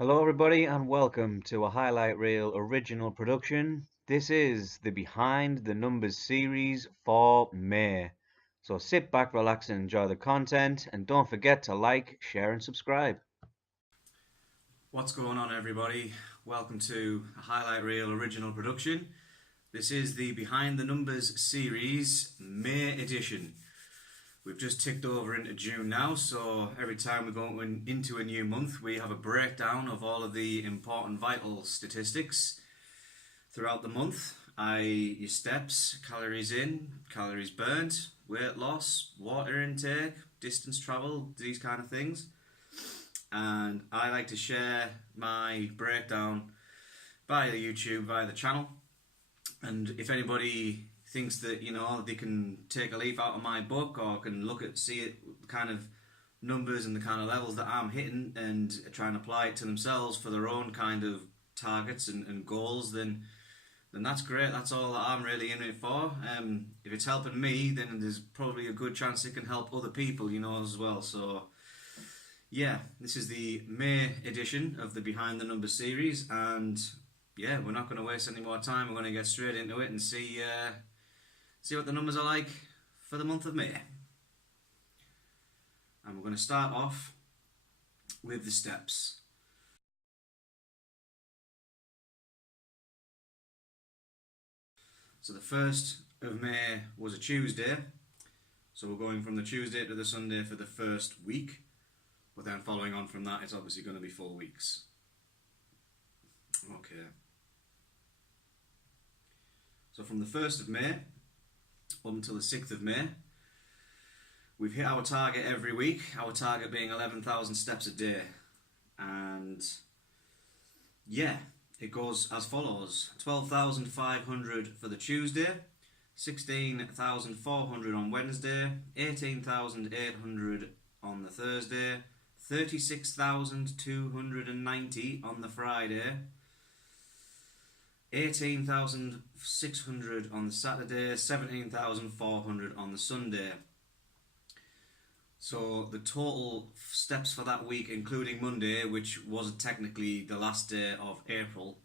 Hello, everybody, and welcome to a highlight reel original production. This is the Behind the Numbers series for May. So sit back, relax, and enjoy the content, and don't forget to like, share, and subscribe. What's going on, everybody? Welcome to a highlight reel original production. This is the Behind the Numbers series May edition. We've just ticked over into June now, so every time we go into a new month, we have a breakdown of all of the important vital statistics throughout the month, i.e., your steps, calories in, calories burnt, weight loss, water intake, distance travel, these kind of things. And I like to share my breakdown via YouTube, via the channel. And if anybody thinks that they can take a leaf out of my book or can see it kind of numbers and the kind of levels that I'm hitting and try and apply it to themselves for their own kind of targets and goals, then that's great. That's all that I'm really in it for. If it's helping me, then there's probably a good chance it can help other people, as well. So yeah, this is the May edition of the Behind the Numbers series, and yeah, we're not going to waste any more time. We're going to get straight into it and see what the numbers are like for the month of May. And we're going to start off with the steps. So the 1st of May was a Tuesday, so we're going from the Tuesday to the Sunday for the first week, but then following on from that, it's obviously going to be 4 weeks. Okay. So from the 1st of May up until the 6th of May, we've hit our target every week, our target being 11,000 steps a day. And yeah, it goes as follows: 12,500 for the Tuesday, 16,400 on Wednesday, 18,800 on the Thursday, 36,290 on the Friday, 18,600 on the Saturday, 17,400 on the Sunday. So the total steps for that week, including Monday, which was technically the last day of April,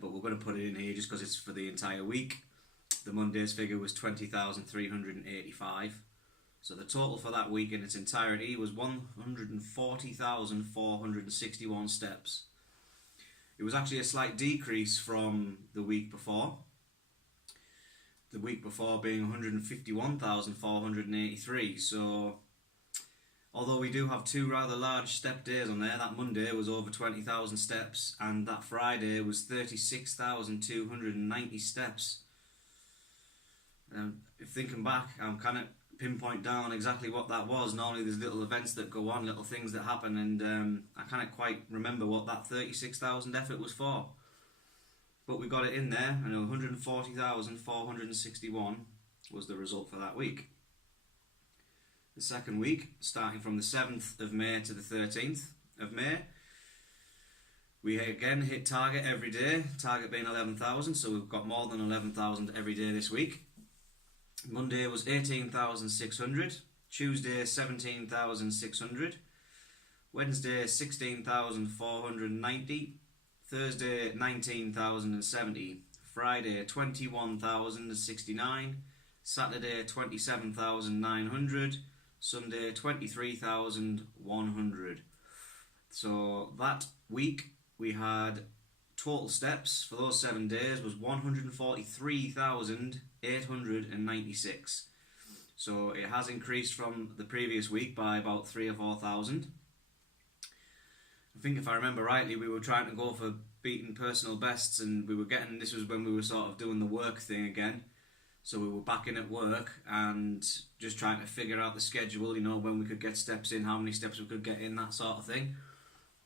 but we're going to put it in here just because it's for the entire week. The Monday's figure was 20,385. So the total for that week in its entirety was 140,461 steps. It was actually a slight decrease from the week before. The week before being 151,483. So although we do have two rather large step days on there, that Monday was over 20,000 steps and that Friday was 36,290 steps. If thinking back, I'm kind of pinpoint down exactly what that was. Normally there's little events that go on, little things that happen, and I can't quite remember what that 36,000 effort was for. But we got it in there, and 140,461 was the result for that week. The second week, starting from the 7th of May to the 13th of May, we again hit target every day, target being 11,000, so we've got more than 11,000 every day this week. Monday was 18,600, Tuesday 17,600, Wednesday 16,490, Thursday 19,070, Friday 21,069, Saturday 27,900, Sunday 23,100. So that week we had total steps for those 7 days was 143,896. So it has increased from the previous week by about 3 or 4,000. I think if I remember rightly, we were trying to go for beating personal bests, and this was when we were sort of doing the work thing again. So we were back in at work and just trying to figure out the schedule, when we could get steps in, how many steps we could get in, that sort of thing.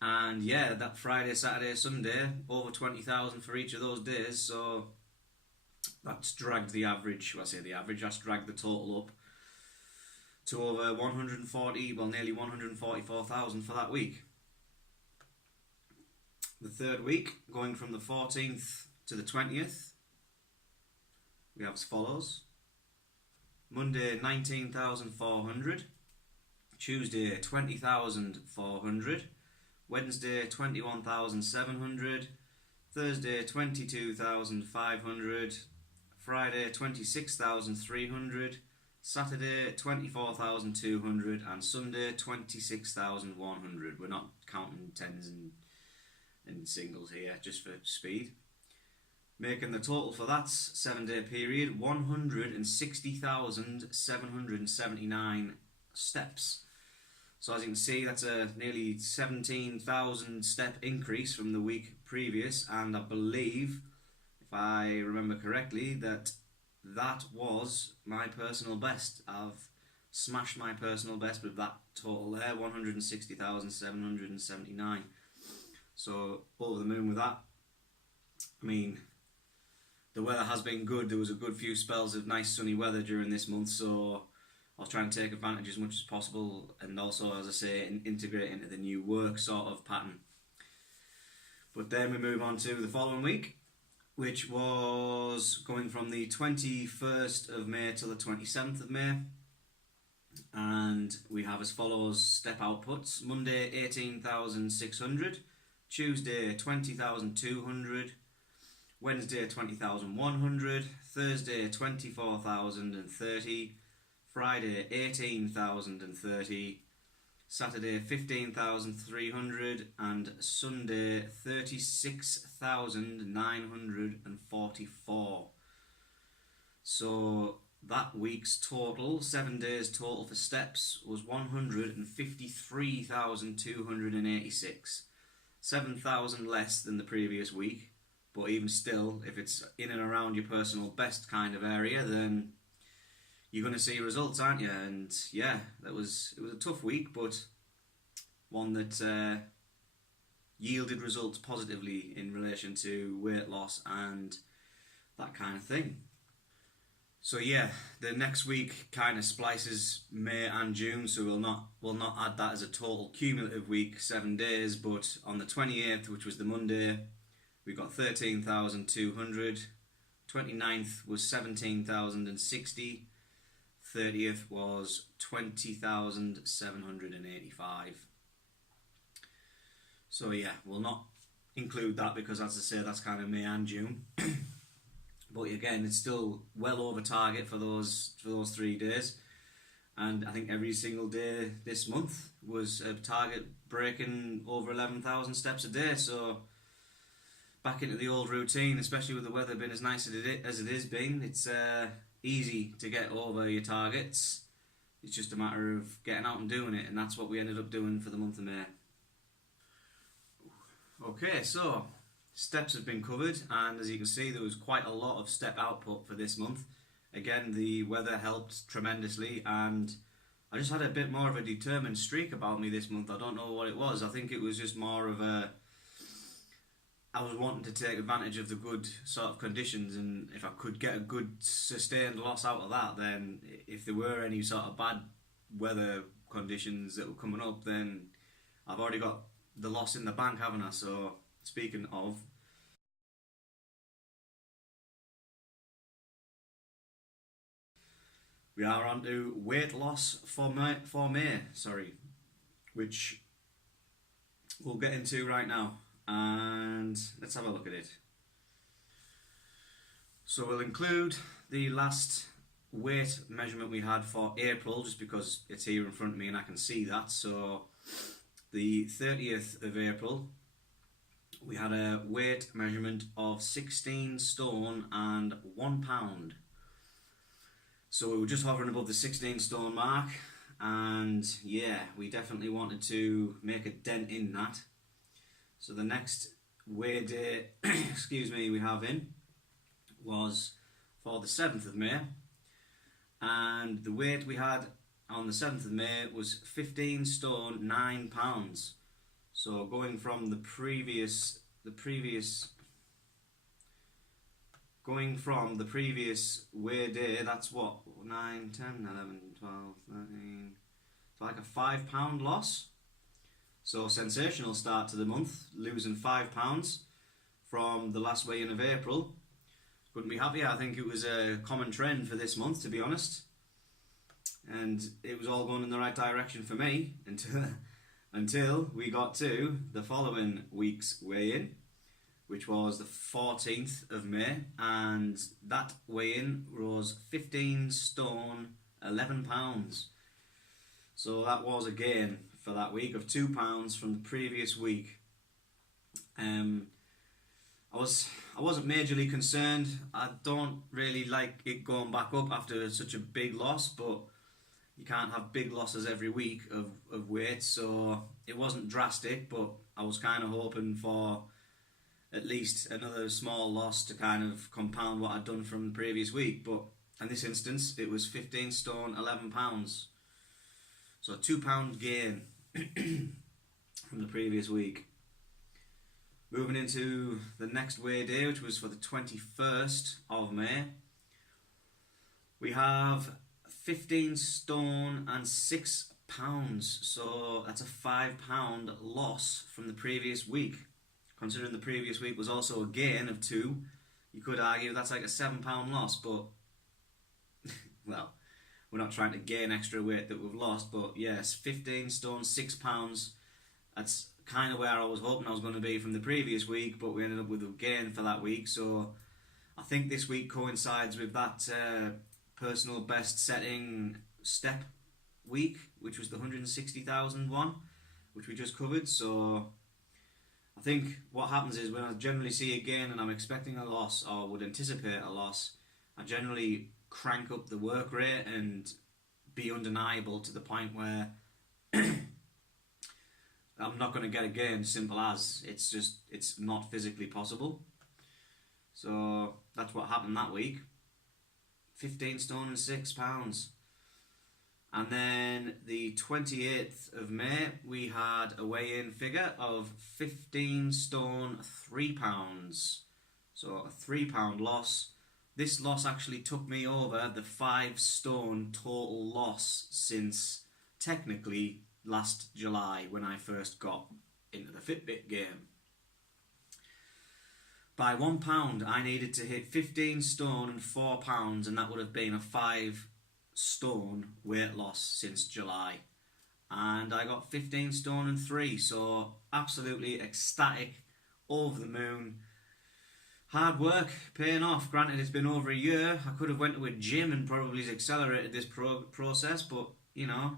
And yeah, that Friday, Saturday, Sunday, over 20,000 for each of those days. So that's dragged the average, that's dragged the total up to over 140, well, nearly 144,000 for that week. The third week, going from the 14th to the 20th, we have as follows: Monday 19,400, Tuesday 20,400, Wednesday 21,700, Thursday 22,500, Friday 26,300, Saturday 24,200, and Sunday 26,100. We're not counting tens and singles here, just for speed. Making the total for that 7-day period 160,779 steps. So as you can see, that's a nearly 17,000 step increase from the week previous, and I believe, if I remember correctly, that was my personal best. I've smashed my personal best with that total there, 160,779. So over the moon with that. I mean, the weather has been good. There was a good few spells of nice sunny weather during this month, so I'll try and take advantage as much as possible, and also, as I say, integrate into the new work sort of pattern. But then we move on to the following week, which was going from the 21st of May till the 27th of May. And we have as follows step outputs: Monday 18,600, Tuesday 20,200, Wednesday 20,100, Thursday 24,030, Friday 18,030, Saturday 15,300, and Sunday 36,944. So that week's total, 7 days total for steps, was 153,286. 7,000 less than the previous week, but even still, if it's in and around your personal best kind of area, then you're going to see results, aren't you? And yeah, it was a tough week, but one that yielded results positively in relation to weight loss and that kind of thing. So yeah, the next week kind of splices May and June, so we'll not add that as a total cumulative week, 7 days, but on the 28th, which was the Monday, we got 13,200, 29th was 17,060, 30th was 20,785. So yeah, we'll not include that because, as I say, that's kind of May and June. But again, it's still well over target for those 3 days, and I think every single day this month was a target breaking over 11,000 steps a day. So back into the old routine, especially with the weather being as nice as it has been. It's easy to get over your targets. It's just a matter of getting out and doing it, and that's what we ended up doing for the month of May. Okay, so steps have been covered, and as you can see, there was quite a lot of step output for this month. Again, the weather helped tremendously, and I just had a bit more of a determined streak about me this month. I don't know what it was. I think it was just more of I was wanting to take advantage of the good sort of conditions, and if I could get a good sustained loss out of that, then if there were any sort of bad weather conditions that were coming up, then I've already got the loss in the bank, haven't I? So speaking of, we are on to weight loss for May, which we'll get into right now, and let's have a look at it. So we'll include the last weight measurement we had for April, just because it's here in front of me and I can see that. So the 30th of April, we had a weight measurement of 16 stone and 1 pound. So we were just hovering above the 16 stone mark, and yeah, we definitely wanted to make a dent in that. So the next weigh day we have in was for the 7th of May, and the weight we had on the 7th of May was 15 stone 9 pounds. So going from the previous weigh day, that's what, 9, 10, 11, 12, 13, it's like a 5 pound loss. So sensational start to the month, losing 5 pounds from the last weigh-in of April. Couldn't be happier. I think it was a common trend for this month, to be honest, and it was all going in the right direction for me until we got to the following week's weigh-in, which was the 14th of May, and that weigh-in was 15 stone 11 pounds. So that was a gain for that week of £2 from the previous week. I wasn't majorly concerned. I don't really like it going back up after such a big loss, but you can't have big losses every week of weight, so it wasn't drastic, but I was kind of hoping for at least another small loss to kind of compound what I'd done from the previous week. But in this instance, it was 15 stone 11 pounds. So a £2 gain from the previous week. Moving into the next weigh day, which was for the 21st of May, we have 15 stone and 6 pounds. So that's a £5 loss from the previous week. Considering the previous week was also a gain of 2, you could argue that's like a £7 loss, but well, we're not trying to gain extra weight that we've lost, but yes, 15 stone 6 pounds. That's kind of where I was hoping I was going to be from the previous week, but we ended up with a gain for that week. So I think this week coincides with that personal best setting step week, which was the 160,000 one, which we just covered. So I think what happens is when I generally see a gain and I'm expecting a loss or would anticipate a loss, I generally crank up the work rate and be undeniable to the point where I'm not going to get a gain, simple as. It's not physically possible. So that's what happened that week. 15 stone and 6 pounds. And then the 28th of May, we had a weigh-in figure of 15 stone 3 pounds. So a £3 loss. This loss actually took me over the 5 stone total loss since technically last July when I first got into the Fitbit game. By £1 I needed to hit 15 stone and 4 pounds, and that would have been a 5 stone weight loss since July. And I got 15 stone and 3, so absolutely ecstatic, over the moon. Hard work paying off. Granted, it's been over a year. I could have went to a gym and probably accelerated this process, but you know,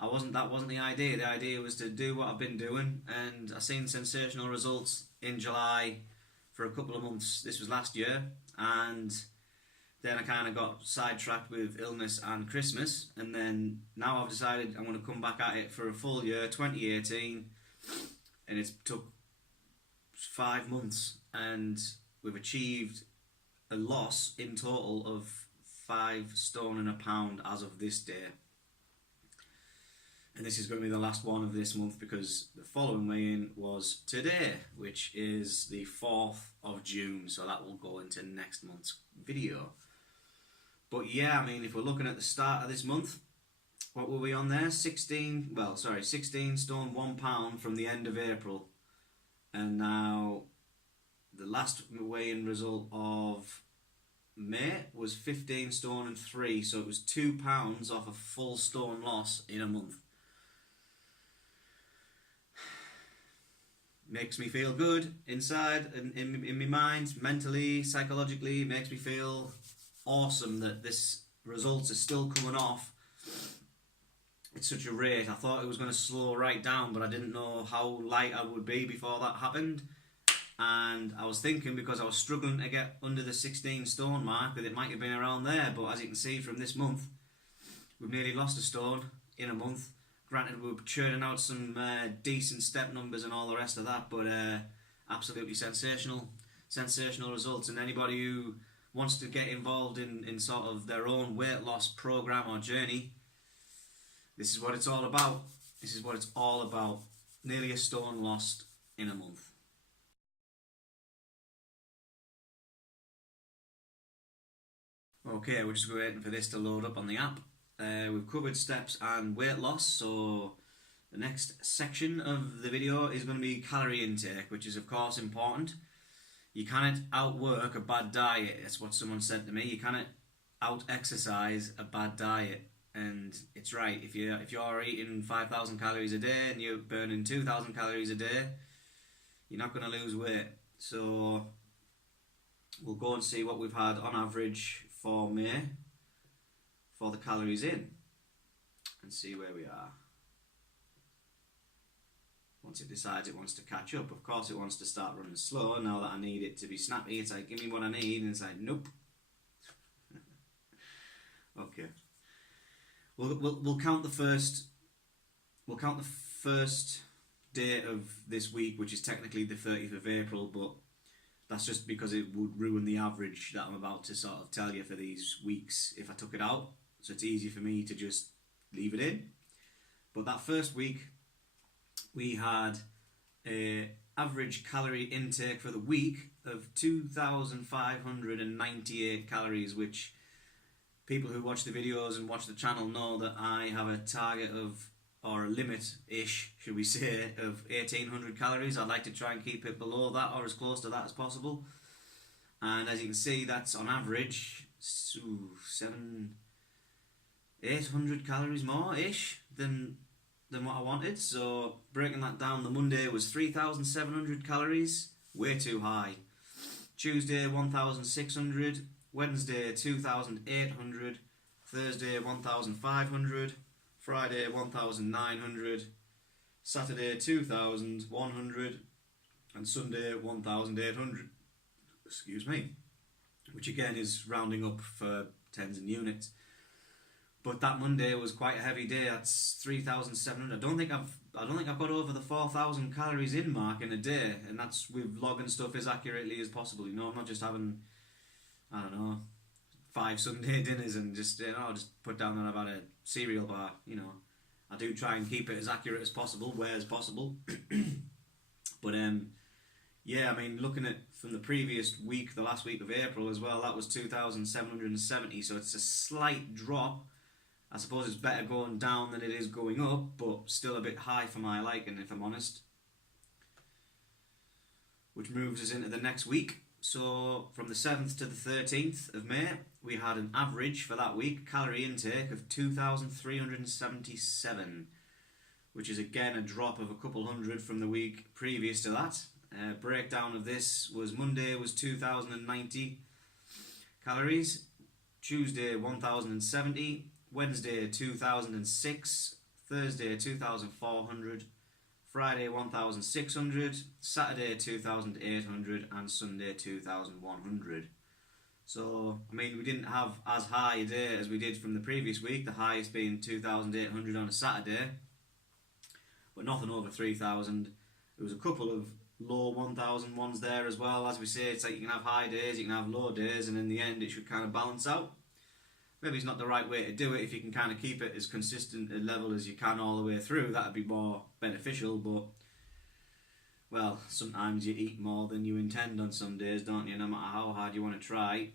that wasn't the idea. The idea was to do what I've been doing, and I seen sensational results in July for a couple of months. This was last year, and then I kind of got sidetracked with illness and Christmas, and then now I've decided I'm going to come back at it for a full year, 2018, and it's took 5 months, and we've achieved a loss in total of 5 stone and a pound as of this day. And this is going to be the last one of this month because the following weigh-in was today, which is the 4th of June, so that will go into next month's video. But yeah, I mean, if we're looking at the start of this month, what were we on there? 16 stone 1 pound from the end of April. And now the last weigh-in result of May was 15 stone and 3, so it was £2 off a full stone loss in a month. Makes me feel good inside and in my mind, mentally, psychologically. Makes me feel awesome that this results are still coming off at such a rate. I thought it was going to slow right down, but I didn't know how light I would be before that happened. And I was thinking, because I was struggling to get under the 16 stone mark, that it might have been around there. But as you can see from this month, we've nearly lost a stone in a month. Granted, we're churning out some decent step numbers and all the rest of that, but absolutely sensational results. And anybody who wants to get involved in sort of their own weight loss program or journey, this is what it's all about. This is what it's all about. Nearly a stone lost in a month. Okay, we're just waiting for this to load up on the app. We've covered steps and weight loss, so the next section of the video is going to be calorie intake, which is of course important. You cannot outwork a bad diet. That's what someone said to me. You cannot out-exercise a bad diet. and it's right. If you're eating 5,000 calories a day and you're burning 2,000 calories a day, you're not going to lose weight. So we'll go and see what we've had on average for May for the calories in and see where we are. Once it decides it wants to catch up, of course it wants to start running slow now that I need it to be snappy. It's like, give me what I need, and it's like, nope. Okay. We'll count the first day of this week, which is technically the 30th of April, but that's just because it would ruin the average that I'm about to sort of tell you for these weeks if I took it out. So it's easy for me to just leave it in. But that first week, we had an average calorie intake for the week of 2,598 calories, which people who watch the videos and watch the channel know that I have a target of, or a limit-ish, should we say, of 1,800 calories. I'd like to try and keep it below that or as close to that as possible. And as you can see, that's on average 800 calories more-ish than what I wanted. So breaking that down, the Monday was 3,700 calories, way too high. Tuesday 1,600, Wednesday 2,800, Thursday 1,500, Friday 1,900, Saturday 2,100, and Sunday 1,800. Excuse me, which again is rounding up for tens and units. But that Monday was quite a heavy day. That's 3,700. I don't think I've got over the 4,000 calories in mark in a day, and that's with logging stuff as accurately as possible. You know, I'm not just having, I don't know, 5 Sunday dinners and just just put down that I've had a cereal bar. You know, I do try and keep it as accurate as possible, where as possible. But yeah, I mean, looking at from the previous week, the last week of April as well, that was 2,770. So it's a slight drop. I suppose it's better going down than it is going up, but still a bit high for my liking, if I'm honest. Which moves us into the next week. So from the 7th to the 13th of May, we had an average for that week calorie intake of 2,377, which is again a drop of a couple hundred from the week previous to that. Breakdown of this was Monday was 2,090 calories, Tuesday 1,070, Wednesday 2,006, Thursday 2,400, Friday 1,600, Saturday 2,800, and Sunday 2,100. So, I mean, we didn't have as high a day as we did from the previous week, the highest being 2,800 on a Saturday, but nothing over 3,000. There was a couple of low 1,000 ones there as well. As we say, it's like you can have high days, you can have low days, and in the end it should kind of balance out. Maybe it's not the right way to do it. If you can kind of keep it as consistent a level as you can all the way through, that would be more beneficial. But, well, sometimes you eat more than you intend on some days, don't you? No matter how hard you want to try,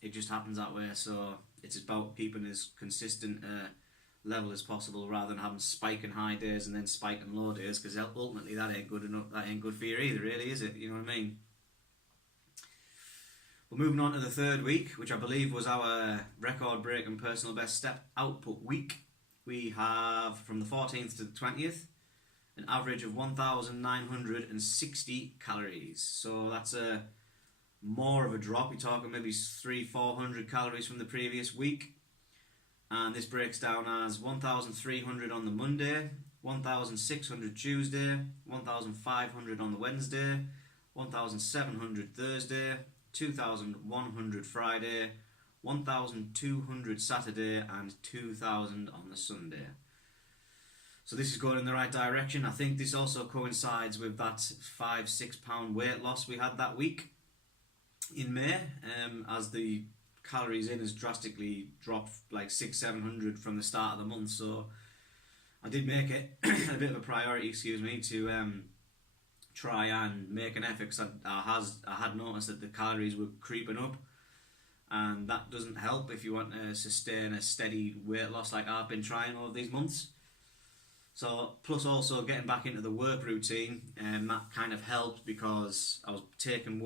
it just happens that way. So it's about keeping as consistent a level as possible rather than having spiking high days and then spiking low days, because ultimately that ain't good enough. That ain't good for you either, really, is it? You know what I mean? We're moving on to the third week, which I believe was our record-breaking personal best step output week. We have, from the 14th to the 20th, an average of 1,960 calories. So that's a more of a drop. We're talking maybe 300-400 calories from the previous week. And this breaks down as 1,300 on the Monday, 1,600 Tuesday, 1,500 on the Wednesday, 1,700 Thursday, 2,100 Friday, 1,200 Saturday, and 2,000 on the Sunday. So this is going in the right direction. I think this also coincides with that 5-6 pound weight loss we had that week in May, as the calories in has drastically dropped like 600-700 from the start of the month. So I did make it a bit of a priority, to try and make an effort, because I had noticed that the calories were creeping up, and that doesn't help if you want to sustain a steady weight loss like I've been trying over these months. So plus also getting back into the work routine, that kind of helped, because I was taking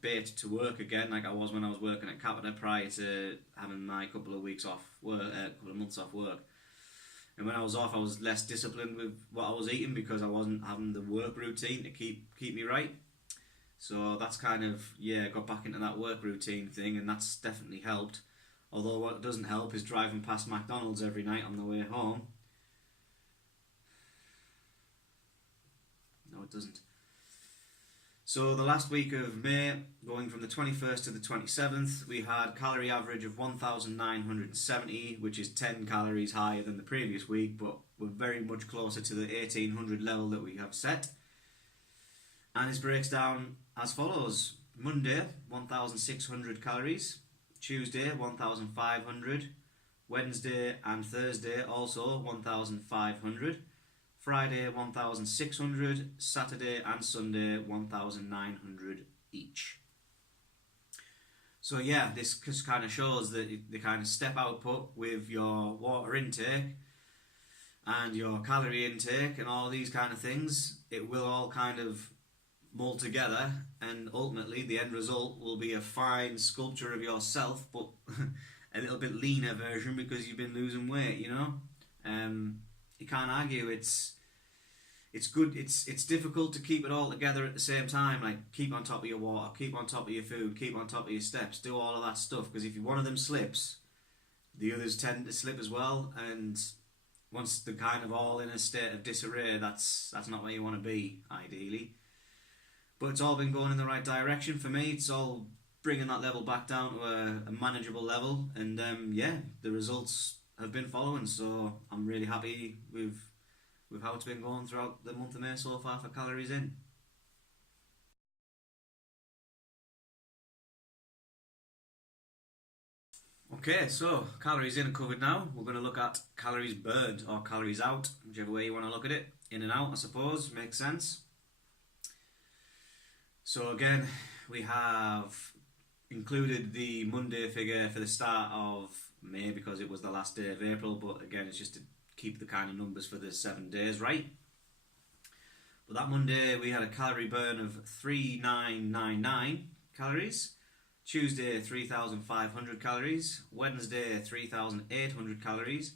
bait to work again, like I was when I was working at Capita prior to having my couple of weeks off work, couple of months off work. And when I was off, I was less disciplined with what I was eating because I wasn't having the work routine to keep me right. So that's kind of, got back into that work routine thing, and that's definitely helped. Although what doesn't help is driving past McDonald's every night on the way home. No, it doesn't. So the last week of May, going from the 21st to the 27th, we had calorie average of 1,970, which is 10 calories higher than the previous week, but we're very much closer to the 1,800 level that we have set. And it breaks down as follows. Monday, 1,600 calories. Tuesday, 1,500. Wednesday and Thursday also 1,500. Friday 1,600, Saturday and Sunday 1,900 each. So yeah, this just kind of shows that the kind of step output with your water intake and your calorie intake and all these kind of things, it will all kind of mold together, and ultimately the end result will be a fine sculpture of yourself, but a little bit leaner version because you've been losing weight, you know. You can't argue it's good. It's difficult to keep it all together at the same time. Like, keep on top of your water, keep on top of your food, keep on top of your steps, do all of that stuff. Because if one of them slips, the others tend to slip as well. And once they're kind of all in a state of disarray, that's not where you want to be, ideally. But it's all been going in the right direction for me. It's all bringing that level back down to a manageable level, and the results have been following. So I'm really happy with how it's been going throughout the month of May so far for calories in. Okay, so calories in are covered now. We're going to look at calories burned or calories out, whichever way you want to look at it. In and out, I suppose, makes sense. So again, we have included the Monday figure for the start of May because it was the last day of April, but again, it's just to keep the kind of numbers for the 7 days right. But that Monday we had a calorie burn of 3,999 calories. Tuesday 3,500 calories. Wednesday 3,800 calories.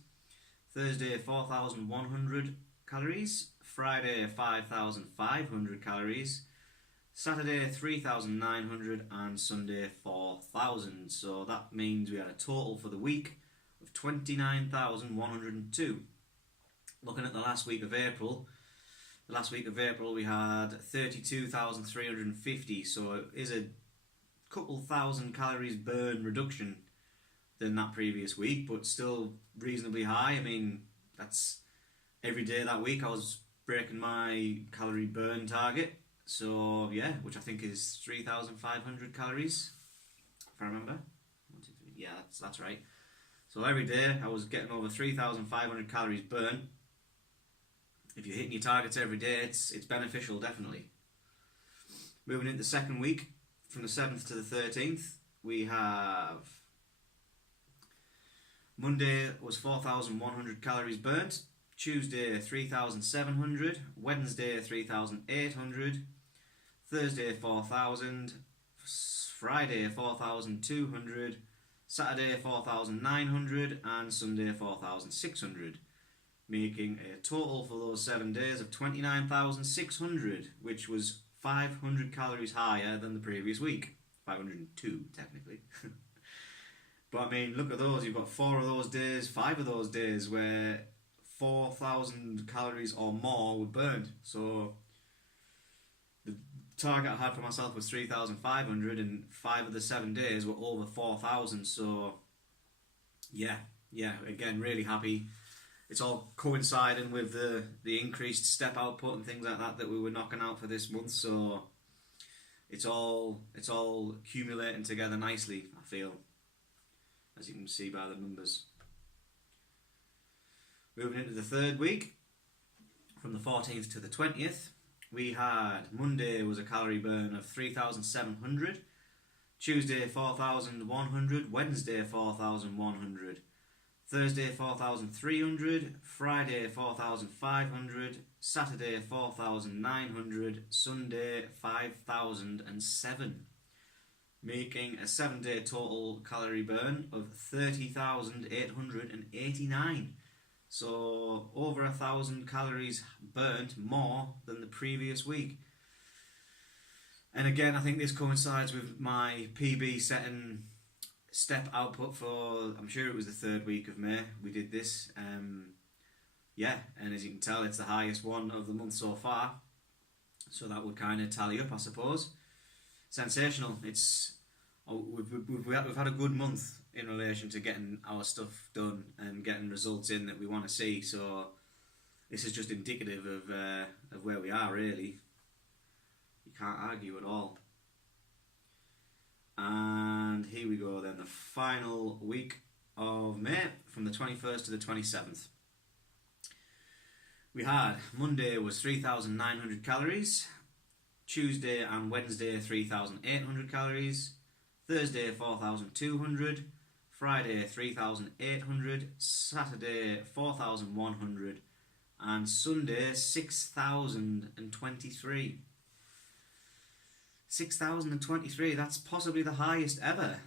Thursday 4,100 calories. Friday 5,500 calories. Saturday 3,900 and Sunday 4,000. So that means we had a total for the week of 29,102. Looking at the last week of April, we had 32,350, so it is a couple thousand calories burn reduction than that previous week, but still reasonably high. I mean, that's every day that week I was breaking my calorie burn target, so yeah, which I think is 3,500 calories, if I remember. 1, 2, 3. Yeah, that's right. So every day I was getting over 3,500 calories burn. If you're hitting your targets every day, it's beneficial, definitely. Moving into the second week, from the 7th to the 13th, we have Monday was 4,100 calories burnt, Tuesday 3,700, Wednesday 3,800, Thursday 4,000, Friday 4,200, Saturday 4,900 and Sunday 4,600, making a total for those 7 days of 29,600, which was 500 calories higher than the previous week. 502 technically. But I mean, look at those. You've got 4 of those days, 5 of those days where 4,000 calories or more were burned. So the target I had for myself was 3,500, and 5 of the 7 days were over 4,000. So yeah, again, really happy. It's all coinciding with the increased step output and things like that we were knocking out for this month. So it's all accumulating together nicely, I feel, as you can see by the numbers. Moving into the third week, from the 14th to the 20th, we had Monday was a calorie burn of 3,700, Tuesday 4,100, Wednesday 4,100, Thursday 4,300, Friday 4,500, Saturday 4,900, Sunday 5,007, making a 7-day total calorie burn of 30,889. So over 1,000 calories burnt more than the previous week. And again, I think this coincides with my PB setting step output for, I'm sure it was the 3rd week of May we did this. Yeah, and as you can tell, it's the highest one of the month so far. So that would kind of tally up, I suppose. Sensational. We've had a good month in relation to getting our stuff done and getting results in that we want to see. So this is just indicative of where we are, really. You can't argue at all. And here we go then, the final week of May, from the 21st to the 27th. We had Monday was 3,900 calories, Tuesday and Wednesday 3,800 calories, Thursday 4,200, Friday 3,800, Saturday 4,100, and Sunday 6,023. 6,023, that's possibly the highest ever.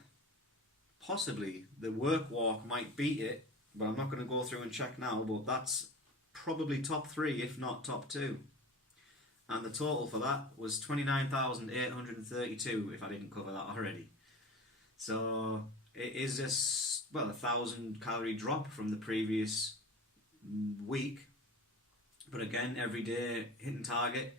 Possibly. The work walk might beat it, but I'm not going to go through and check now, but that's probably top 3, if not top 2. And the total for that was 29,832, if I didn't cover that already. So it is a 1,000 calorie drop from the previous week. But again, every day hitting target.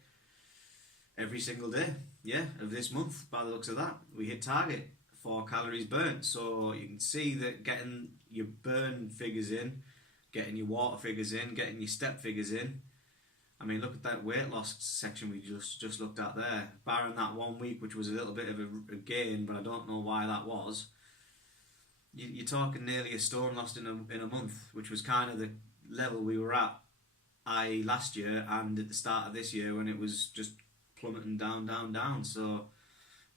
Every single day, yeah, of this month, by the looks of that, we hit target for calories burnt. So you can see that getting your burn figures in, getting your water figures in, getting your step figures in. I mean, look at that weight loss section we just looked at there. Barring that 1 week, which was a little bit of a gain, but I don't know why that was. You're talking nearly a stone lost in a month, which was kind of the level we were at last year and at the start of this year, when it was just plummeting down. So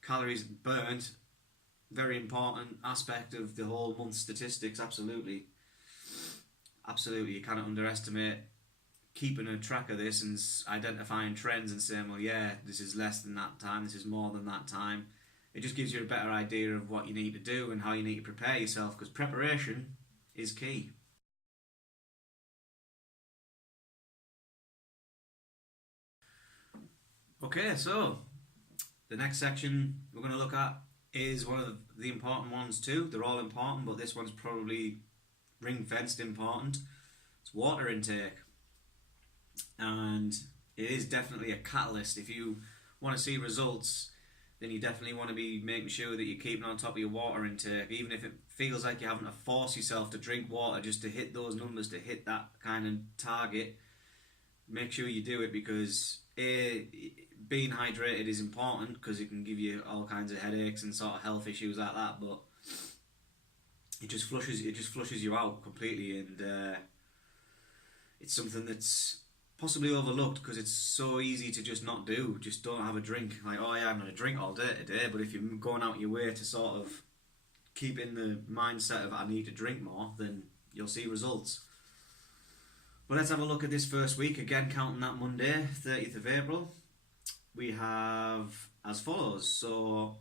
calories burnt, very important aspect of the whole month statistics. Absolutely, you cannot underestimate keeping a track of this and identifying trends and saying, well, yeah, this is less than that time, this is more than that time. It just gives you a better idea of what you need to do and how you need to prepare yourself, because preparation is key. Okay, so the next section we're going to look at is one of the important ones too. They're all important, but this one's probably ring-fenced important. It's water intake. And it is definitely a catalyst. If you want to see results, then you definitely want to be making sure that you're keeping on top of your water intake, even if it feels like you're having to force yourself to drink water just to hit those numbers, to hit that kind of target. Make sure you do it, because being hydrated is important, because it can give you all kinds of headaches and sort of health issues like that, but it just flushes you out completely, and it's something that's possibly overlooked because it's so easy to just not do. Just don't have a drink. Like, oh yeah, I'm going to drink all day today, but if you're going out your way to sort of keep in the mindset of I need to drink more, then you'll see results. But let's have a look at this first week, again counting that Monday, 30th of April. We have as follows. So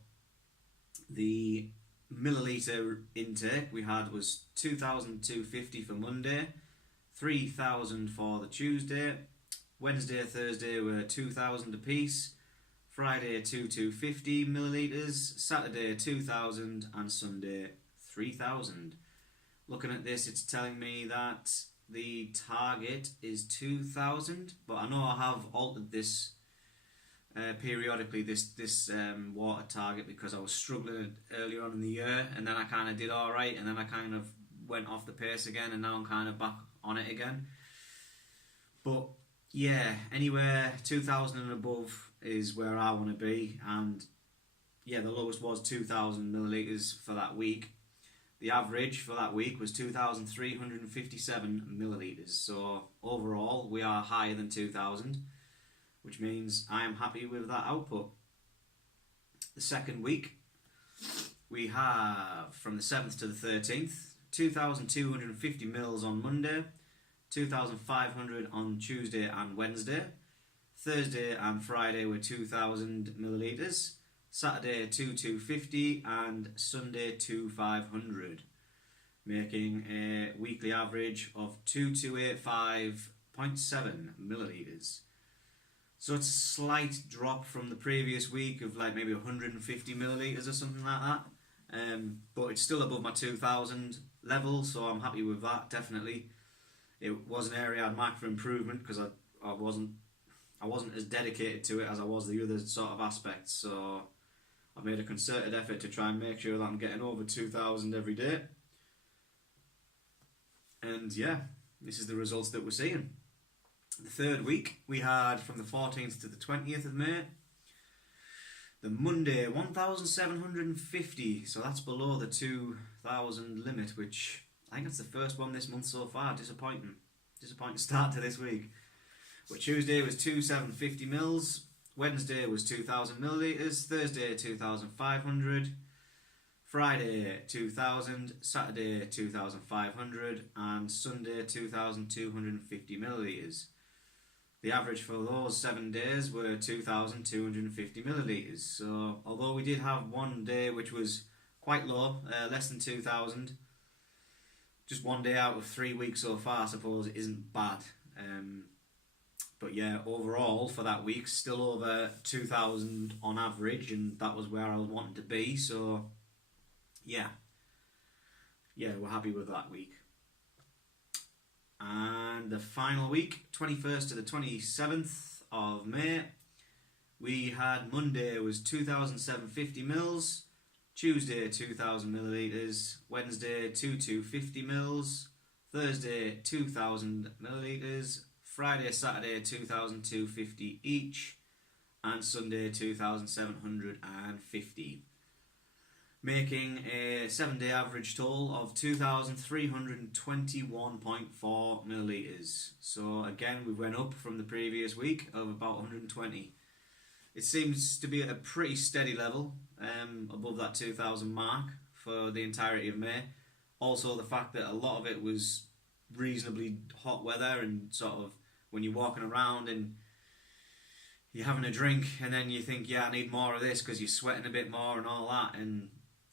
the milliliter intake we had was 2,250 for Monday, 3,000 for the Tuesday, Wednesday, Thursday were 2,000 apiece, Friday 2,250 millilitres, Saturday 2,000, and Sunday 3,000. Looking at this, it's telling me that the target is 2,000, but I know I have altered this periodically, this water target, because I was struggling earlier on in the year, and then I kind of did alright, and then I kind of went off the pace again, and now I'm kind of back on it again. But yeah, anywhere 2,000 and above is where I want to be, and yeah, the lowest was 2,000 millilitres for that week. The average for that week was 2,357 millilitres. So overall, we are higher than 2,000, which means I am happy with that output. The second week, we have from the 7th to the 13th, 2,250 mils on Monday, 2,500 on Tuesday and Wednesday. Thursday and Friday were 2,000 millilitres. Saturday 2,250 and Sunday 2,500, making a weekly average of 2,285.7 millilitres. So it's a slight drop from the previous week of like maybe 150 millilitres or something like that. But it's still above my 2,000 level, so I'm happy with that, definitely. It was an area I'd mark for improvement because I wasn't as dedicated to it as I was the other sort of aspects, so I've made a concerted effort to try and make sure that I'm getting over 2,000 every day. And yeah, this is the results that we're seeing. The third week we had from the 14th to the 20th of May. The Monday 1,750, so that's below the 2,000 limit, which I think that's the first one this month so far. Disappointing start to this week. But Tuesday was 2,750 mils, Wednesday was 2,000 millilitres, Thursday 2,500, Friday 2,000, Saturday 2,500 and Sunday 2,250 millilitres. The average for those 7 days were 2,250 millilitres. So although we did have one day which was quite low, less than 2,000, just one day out of 3 weeks so far, I suppose it isn't bad. But yeah, overall for that week, still over 2,000 on average, and that was where I was wanting to be. So yeah, we're happy with that week. And the final week, 21st to the 27th of May, we had Monday was 2,750 mils, Tuesday 2,000 millilitres, Wednesday 2,250 mils, Thursday 2,000 millilitres, Friday, Saturday 2,250 each, and Sunday 2,750. Making a 7-day average total of 2,321.4 millilitres. So again, we went up from the previous week of about 120. It seems to be at a pretty steady level, above that 2,000 mark for the entirety of May. Also the fact that a lot of it was reasonably hot weather, and sort of when you're walking around and you're having a drink and then you think, yeah, I need more of this because you're sweating a bit more and all that, and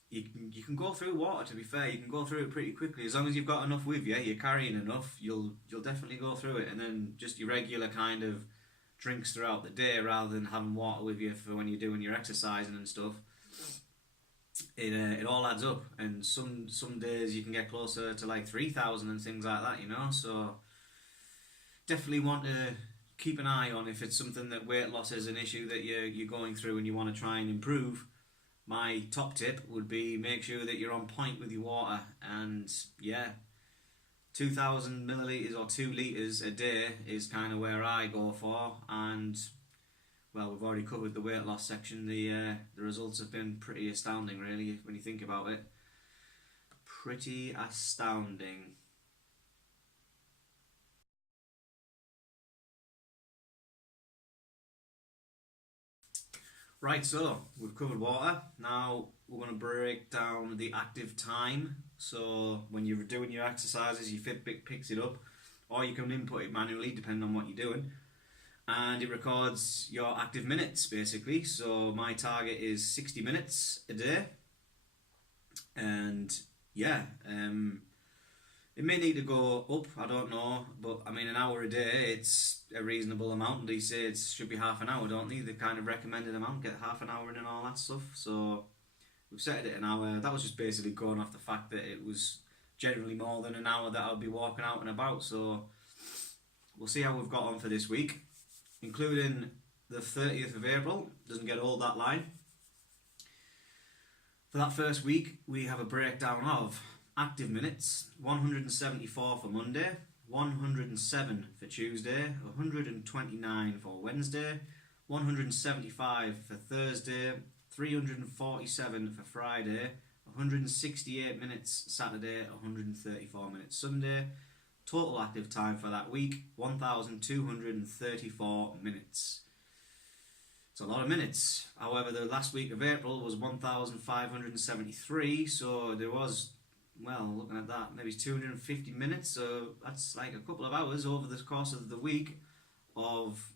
you can go through water, to be fair. You can go through it pretty quickly. As long as you've got enough with you, you're carrying enough, you'll definitely go through it. And then just your regular kind of drinks throughout the day rather than having water with you for when you're doing your exercising and stuff. It all adds up, and some days you can get closer to like 3,000 and things like that, you know. So definitely want to keep an eye on if it's something that weight loss is an issue that you're going through and you want to try and improve. My top tip would be make sure that you're on point with your water, and yeah, 2,000 millilitres or 2 litres a day is kind of where I go for. And well, we've already covered the weight loss section. The results have been pretty astounding, really, when you think about it. Pretty astounding. Right, so we've covered water. Now we're going to break down the active time. So when you're doing your exercises, your Fitbit picks it up, or you can input it manually depending on what you're doing, and it records your active minutes basically. So my target is 60 minutes a day, and yeah, it may need to go up, I don't know, but I mean, an hour a day, it's a reasonable amount. They say it should be half an hour, don't they? The kind of recommended amount, get half an hour in and all that stuff. So we've set it at an hour. That was just basically going off the fact that it was generally more than an hour that I'll be walking out and about. So we'll see how we've got on for this week, including the 30th of April. Doesn't get old, that line. For that first week, we have a breakdown of active minutes: 174 for Monday, 107 for Tuesday, 129 for Wednesday, 175 for Thursday, 347 for Friday, 168 minutes Saturday, 134 minutes Sunday. Total active time for that week, 1,234 minutes. It's a lot of minutes. However, the last week of April was 1,573, so there was well, looking at that, maybe 250 minutes, so that's like a couple of hours over the course of the week of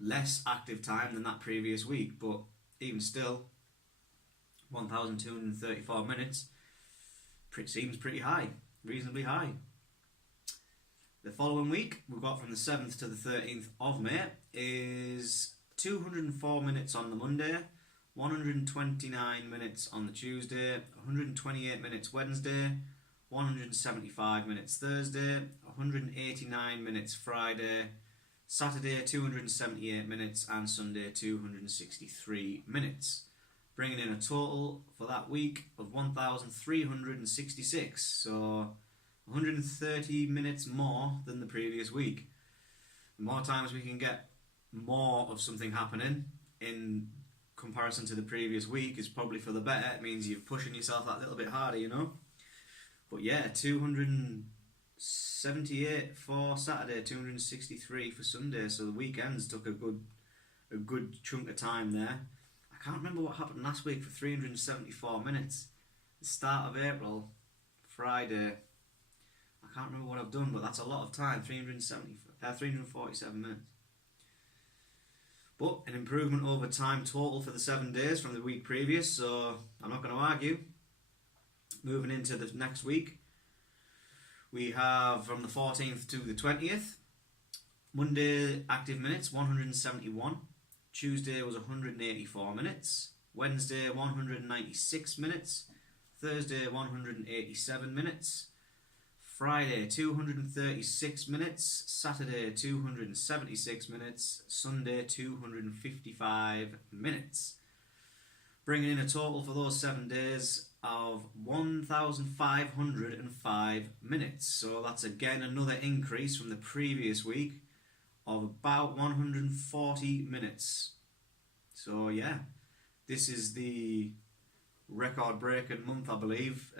less active time than that previous week, but even still, 1,234 minutes seems pretty high, reasonably high. The following week, we've got from the 7th to the 13th of May, is 204 minutes on the Monday, 129 minutes on the Tuesday, 128 minutes Wednesday, 175 minutes Thursday, 189 minutes Friday, Saturday 278 minutes, and Sunday 263 minutes, bringing in a total for that week of 1,366, so 130 minutes more than the previous week. The more times we can get more of something happening in comparison to the previous week is probably for the better. It means you're pushing yourself that little bit harder, you know. But yeah, 278 for Saturday, 263 for Sunday, so the weekends took a good chunk of time there. I can't remember what happened last week for 374 minutes. The start of April, Friday. I can't remember what I've done, but that's a lot of time, 347 minutes. But an improvement over time total for the 7 days from the week previous, so I'm not going to argue. Moving into the next week, we have from the 14th to the 20th, Monday active minutes 171, Tuesday was 184 minutes, Wednesday 196 minutes, Thursday 187 minutes, Friday 236 minutes, Saturday 276 minutes, Sunday 255 minutes, bringing in a total for those 7 days of 1,505 minutes. So that's again another increase from the previous week of about 140 minutes. So yeah, this is the record-breaking month, I believe,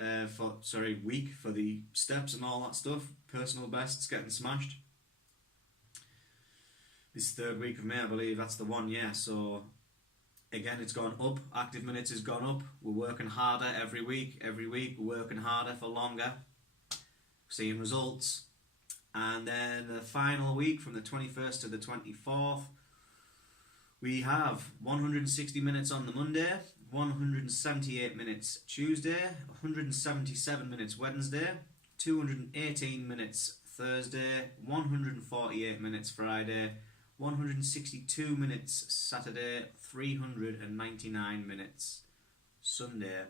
week for the steps and all that stuff. Personal bests getting smashed. This third week of May, I believe, that's the one, yeah. So again, it's gone up. Active minutes has gone up. We're working harder every week. Every week we're working harder for longer. Seeing results. And then the final week from the 21st to the 24th, we have 160 minutes on the Monday, 178 minutes Tuesday, 177 minutes Wednesday, 218 minutes Thursday, 148 minutes Friday, 162 minutes Saturday, 399 minutes Sunday.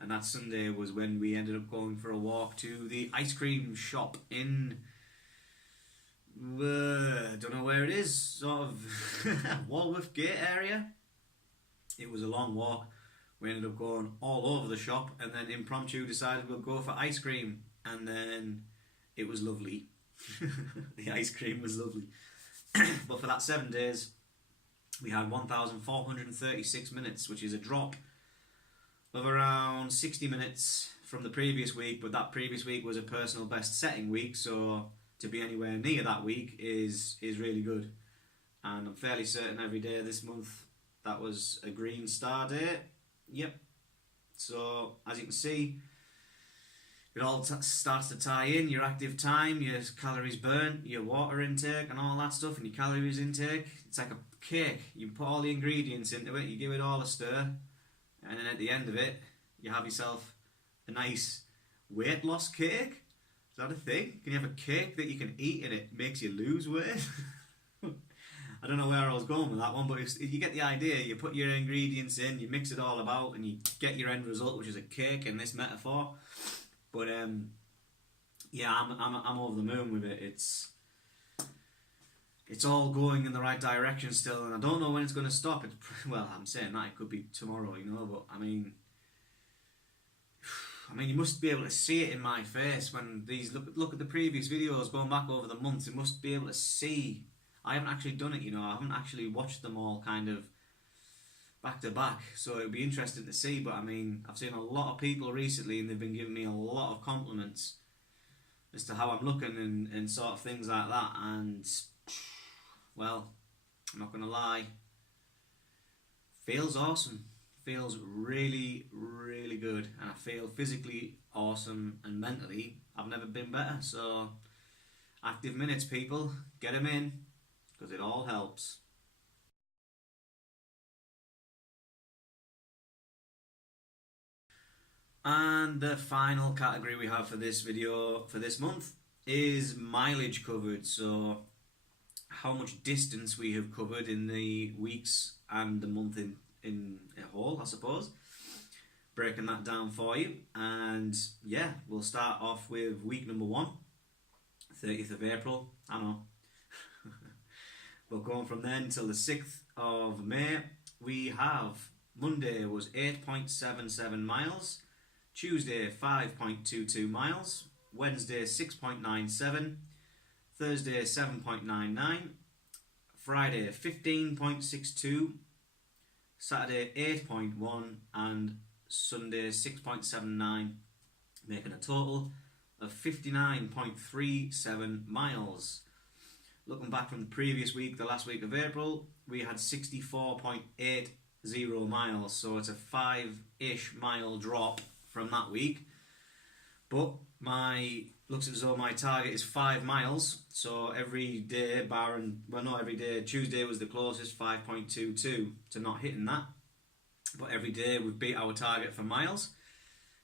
And that Sunday was when we ended up going for a walk to the ice cream shop in, don't know where it is, sort of Walworth Gate area. It was a long walk. We ended up going all over the shop and then impromptu decided we'll go for ice cream, and then it was lovely. The ice cream was lovely. But for that 7 days we had 1,436 minutes, which is a drop of around 60 minutes from the previous week, but that previous week was a personal best setting week, so to be anywhere near that week is really good. And I'm fairly certain every day this month that was a green star day. Yep. So as you can see, it all starts to tie in: your active time, your calories burnt, your water intake and all that stuff, and your calories intake. It's like a cake. You put all the ingredients into it, you give it all a stir, and then at the end of it you have yourself a nice weight loss cake. Is that a thing? Can you have a cake that you can eat and it makes you lose weight? I don't know where I was going with that one, but you get the idea. You put your ingredients in, you mix it all about, and you get your end result, which is a cake in this metaphor. But yeah, I'm over the moon with it. It's all going in the right direction still, and I don't know when it's going to stop. Well, I'm saying that it could be tomorrow, you know. But I mean, you must be able to see it in my face when these look at the previous videos going back over the months. You must be able to see. I haven't actually done it, you know. I haven't actually watched them all kind of back to back, so it'd be interesting to see. But I mean, I've seen a lot of people recently, and they've been giving me a lot of compliments as to how I'm looking and sort of things like that. And well, I'm not gonna lie, feels awesome. Feels really, really good, and I feel physically awesome, and mentally I've never been better. So active minutes, people, get them in, because it all helps. And the final category we have for this video for this month is mileage covered. So how much distance we have covered in the weeks and the month in a whole, I suppose. Breaking that down for you. And yeah, we'll start off with week number 1, 30th of April. I know. But going from then until the 6th of May, we have Monday was 8.77 miles, Tuesday 5.22 miles, Wednesday 6.97, Thursday 7.99, Friday 15.62, Saturday 8.1, and Sunday 6.79, making a total of 59.37 miles. Looking back from the previous week, the last week of April, we had 64.80 miles, so it's a 5-ish mile drop from that week. But looks as though my target is 5 miles, so every day, not every day, Tuesday was the closest, 5.22 to not hitting that. But every day we've beat our target for miles,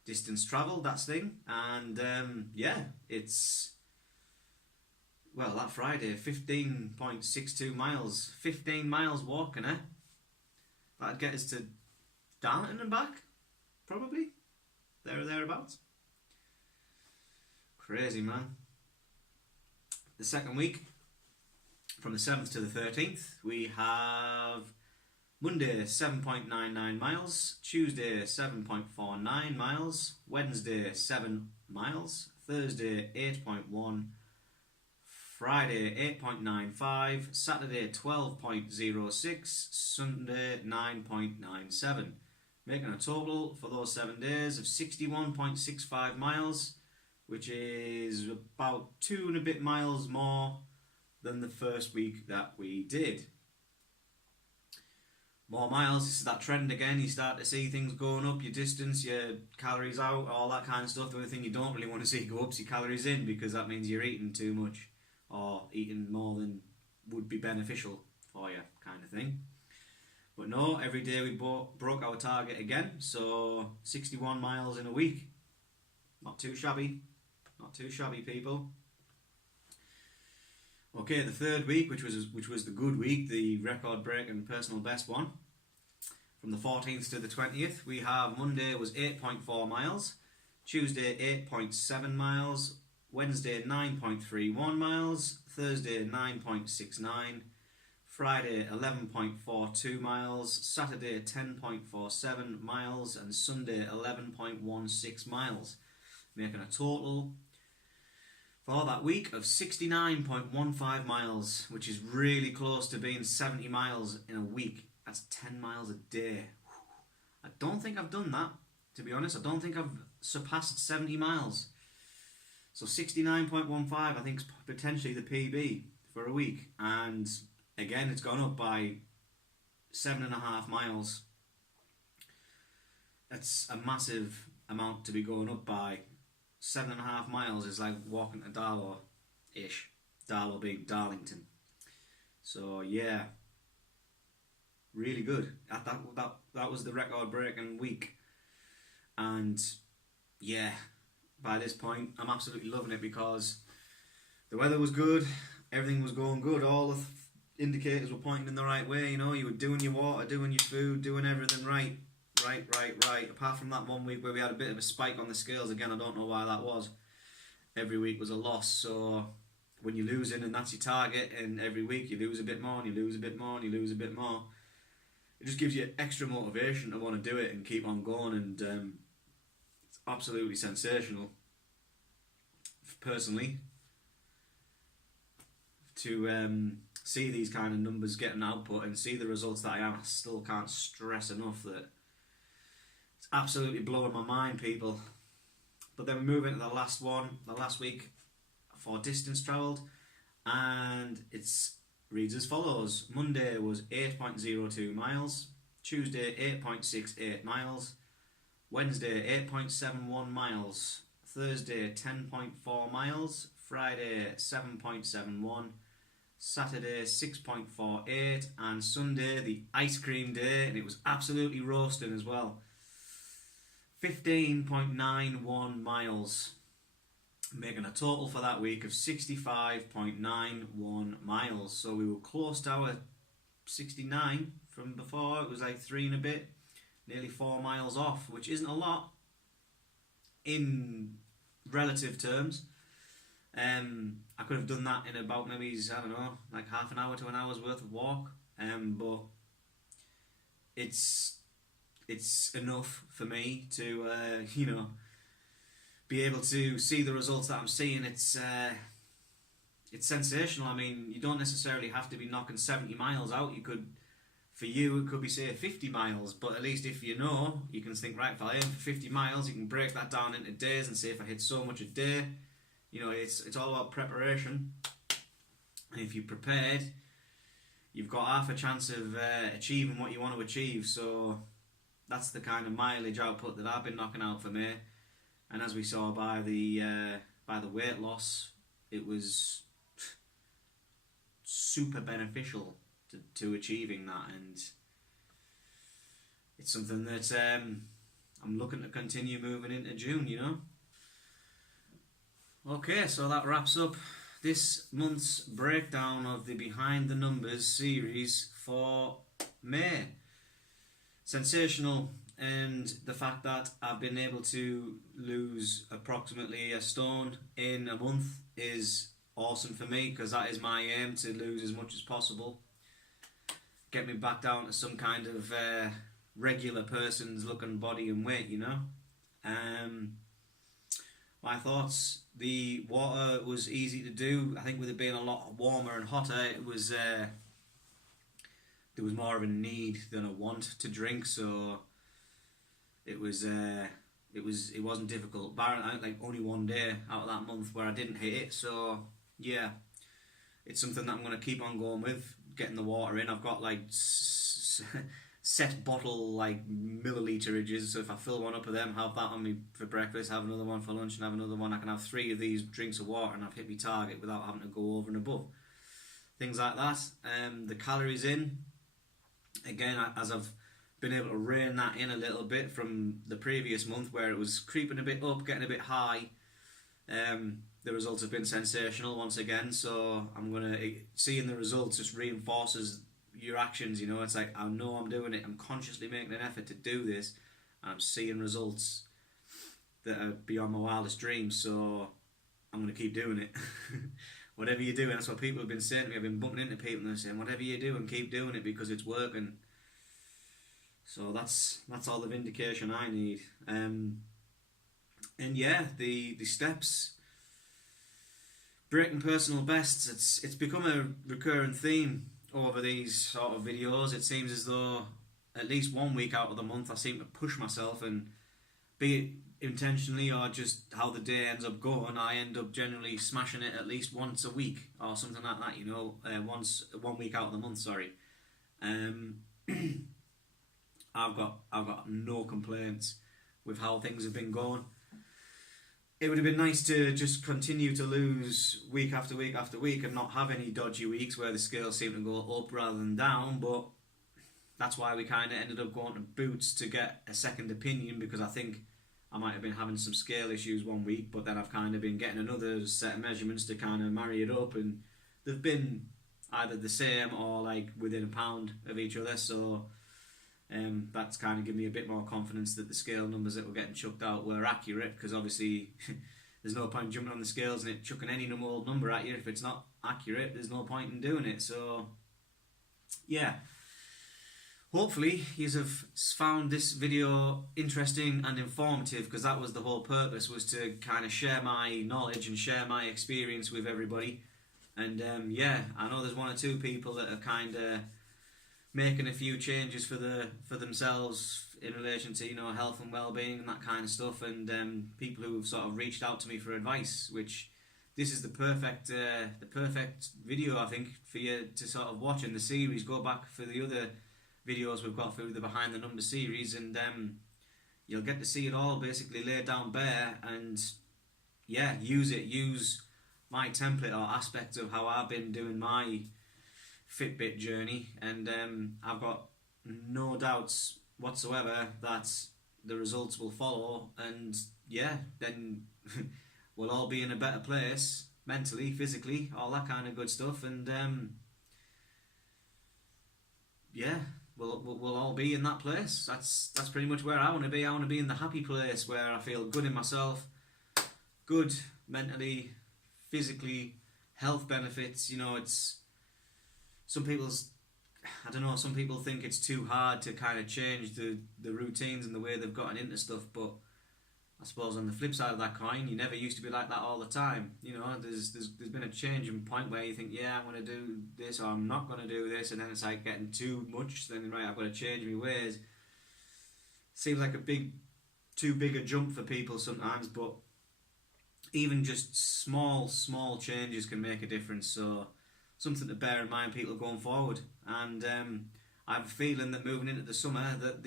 distance travelled, that's thing, and yeah, it's, well, that Friday, 15.62 miles, 15 miles walking, eh? That'd get us to Darlington and back, probably, there or thereabouts. Crazy, man. The second week, from the 7th to the 13th, we have Monday 7.99 miles, Tuesday 7.49 miles, Wednesday 7 miles, Thursday 8.1, Friday 8.95, Saturday 12.06, Sunday 9.97, making a total for those 7 days of 61.65 miles, which is about 2 and a bit miles more than the first week that we did. More miles, this is that trend again. You start to see things going up, your distance, your calories out, all that kind of stuff. The only thing you don't really want to see go up is your calories in, because that means you're eating too much or eating more than would be beneficial for you, kind of thing. But no, every day we broke our target again, so 61 miles in a week. Not too shabby. Not too shabby, people. Okay, the third week, which was the good week, the record break and personal best one. From the 14th to the 20th, we have Monday was 8.4 miles, Tuesday 8.7 miles, Wednesday 9.31 miles, Thursday 9.69, Friday 11.42 miles, Saturday 10.47 miles, and Sunday 11.16 miles, making a total for that week of 69.15 miles, which is really close to being 70 miles in a week. That's 10 miles a day. I don't think I've done that, to be honest. I don't think I've surpassed 70 miles. So 69.15, I think, is potentially the PB for a week. And again, it's gone up by 7.5 miles. That's a massive amount to be going up by. 7.5 miles is like walking to Darlow-ish. Darlow being Darlington. So yeah, really good. That was the record breaking week, and yeah, by this point I'm absolutely loving it, because the weather was good, everything was going good, all the indicators were pointing in the right way. You know, you were doing your water, doing your food, doing everything right. Apart from that one week where we had a bit of a spike on the scales, again, I don't know why that was. Every week was a loss, so when you're losing and that's your target, and every week you lose a bit more and you lose a bit more and you lose a bit more, it just gives you extra motivation to want to do it and keep on going, and it's absolutely sensational, personally, to see these kind of numbers getting output and see the results that I am. I still can't stress enough that it's absolutely blowing my mind, people. But then we move into the last week for distance travelled, and it reads as follows. Monday was 8.02 miles, Tuesday 8.68 miles, Wednesday 8.71 miles, Thursday 10.4 miles, Friday 7.71, Saturday 6.48, and Sunday the ice cream day, and it was absolutely roasting as well, 15.91 miles, making a total for that week of 65.91 miles. So we were close to our 69 from before. It was like 3 and a bit, nearly 4 miles off, which isn't a lot in relative terms. I could have done that in about maybe, I don't know, like half an hour to an hour's worth of walk. But it's enough for me to be able to see the results that I'm seeing. It's sensational. I mean, you don't necessarily have to be knocking 70 miles out. You could, for you, it could be say 50 miles. But at least if you know, you can think, right, if I aim for 50 miles, you can break that down into days and say if I hit so much a day. You know, it's all about preparation. And if you're prepared, you've got half a chance of achieving what you want to achieve. So that's the kind of mileage output that I've been knocking out for me. And as we saw by the weight loss, it was super beneficial to achieving that, and it's something that I'm looking to continue moving into June, you know. Okay, so that wraps up this month's breakdown of the Behind the Numbers series for May. Sensational, and the fact that I've been able to lose approximately a stone in a month is awesome for me, because that is my aim, to lose as much as possible. Get me back down to some kind of regular person's looking body and weight, you know. My thoughts: the water was easy to do. I think with it being a lot warmer and hotter, it was there was more of a need than a want to drink. So it wasn't difficult. Barring like only one day out of that month where I didn't hit it. So yeah, it's something that I'm going to keep on going with, getting the water in. I've got like set bottle like milliliterages, so if I fill one up of them, have that on me for breakfast, have another one for lunch, and have another one, I can have 3 of these drinks of water and I've hit my target without having to go over and above. Things like that. The calories in, again, as I've been able to rein that in a little bit from the previous month where it was creeping a bit up, getting a bit high, the results have been sensational once again. So I'm going to, seeing the results just reinforces your actions, you know. It's like, I know I'm doing it, I'm consciously making an effort to do this, and I'm seeing results that are beyond my wildest dreams, so I'm going to keep doing it. Whatever you do, and that's what people have been saying to me. I've been bumping into people and they're saying, whatever you do, and keep doing it because it's working. So that's all the vindication I need. And yeah, the steps, breaking personal bests, it's become a recurring theme over these sort of videos. It seems as though at least 1 week out of the month I seem to push myself, and be it intentionally or just how the day ends up going, I end up generally smashing it at least once a week or something like that, you know. 1 week out of the month, sorry. I've got no complaints with how things have been going. It would have been nice to just continue to lose week after week after week and not have any dodgy weeks where the scales seem to go up rather than down, but that's why we kind of ended up going to Boots to get a second opinion, because I think I might have been having some scale issues 1 week, but then I've kind of been getting another set of measurements to kind of marry it up, and they've been either the same or like within a pound of each other, so that's kind of given me a bit more confidence that the scale numbers that were getting chucked out were accurate, because obviously there's no point jumping on the scales and it chucking any old number at you. If it's not accurate, there's no point in doing it. So yeah, hopefully you have found this video interesting and informative, because that was the whole purpose, was to kind of share my knowledge and share my experience with everybody. And yeah, I know there's 1 or 2 people that are kind of making a few changes for themselves in relation to, you know, health and well-being and that kind of stuff, and people who have sort of reached out to me for advice, which this is the perfect video, I think, for you to sort of watch in the series. Go back for the other videos we've got through the Behind the Numbers series, and you'll get to see it all basically laid down bare, and yeah, use my template or aspect of how I've been doing my Fitbit journey, and I've got no doubts whatsoever that the results will follow, and yeah, then we'll all be in a better place mentally, physically, all that kind of good stuff, and yeah, we'll all be in that place. That's pretty much where I want to be. I want to be in the happy place where I feel good in myself, good mentally, physically, health benefits. You know, it's some people think it's too hard to kind of change the routines and the way they've gotten into stuff, but I suppose on the flip side of that coin, you never used to be like that all the time. You know, there's been a changing point where you think, yeah, I'm going to do this or I'm not going to do this, and then it's like getting too much, then right, I've got to change my ways. Seems like too big a jump for people sometimes, but even just small changes can make a difference, so something to bear in mind, people, going forward. And I have a feeling that moving into the summer that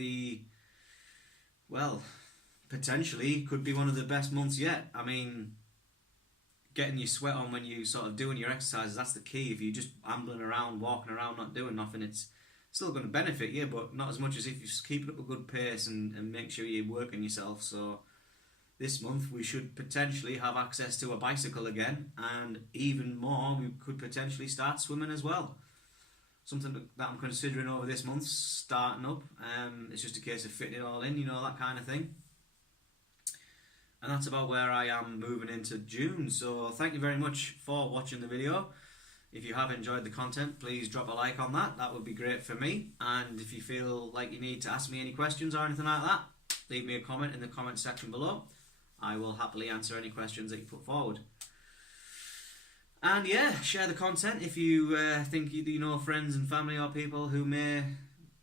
potentially could be one of the best months yet. I mean, getting your sweat on when you sort of doing your exercises, that's the key. If you're just ambling around, walking around, not doing nothing, it's still going to benefit you, but not as much as if you just keep up a good pace and make sure you're working yourself. So this month we should potentially have access to a bicycle again, and even more, we could potentially start swimming as well. Something that I'm considering over this month, starting up. It's just a case of fitting it all in, you know, that kind of thing. And that's about where I am moving into June. So thank you very much for watching the video. If you have enjoyed the content, please drop a like on that. That would be great for me. And if you feel like you need to ask me any questions or anything like that, leave me a comment in the comment section below. I will happily answer any questions that you put forward. And yeah, share the content if you think you know friends and family or people who may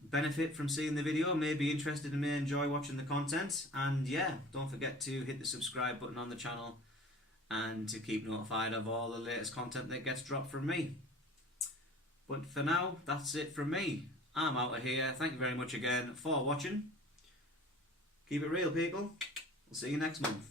benefit from seeing the video, may be interested and may enjoy watching the content. And yeah, don't forget to hit the subscribe button on the channel and to keep notified of all the latest content that gets dropped from me. But for now, that's it from me. I'm out of here. Thank you very much again for watching. Keep it real, people. We'll see you next month.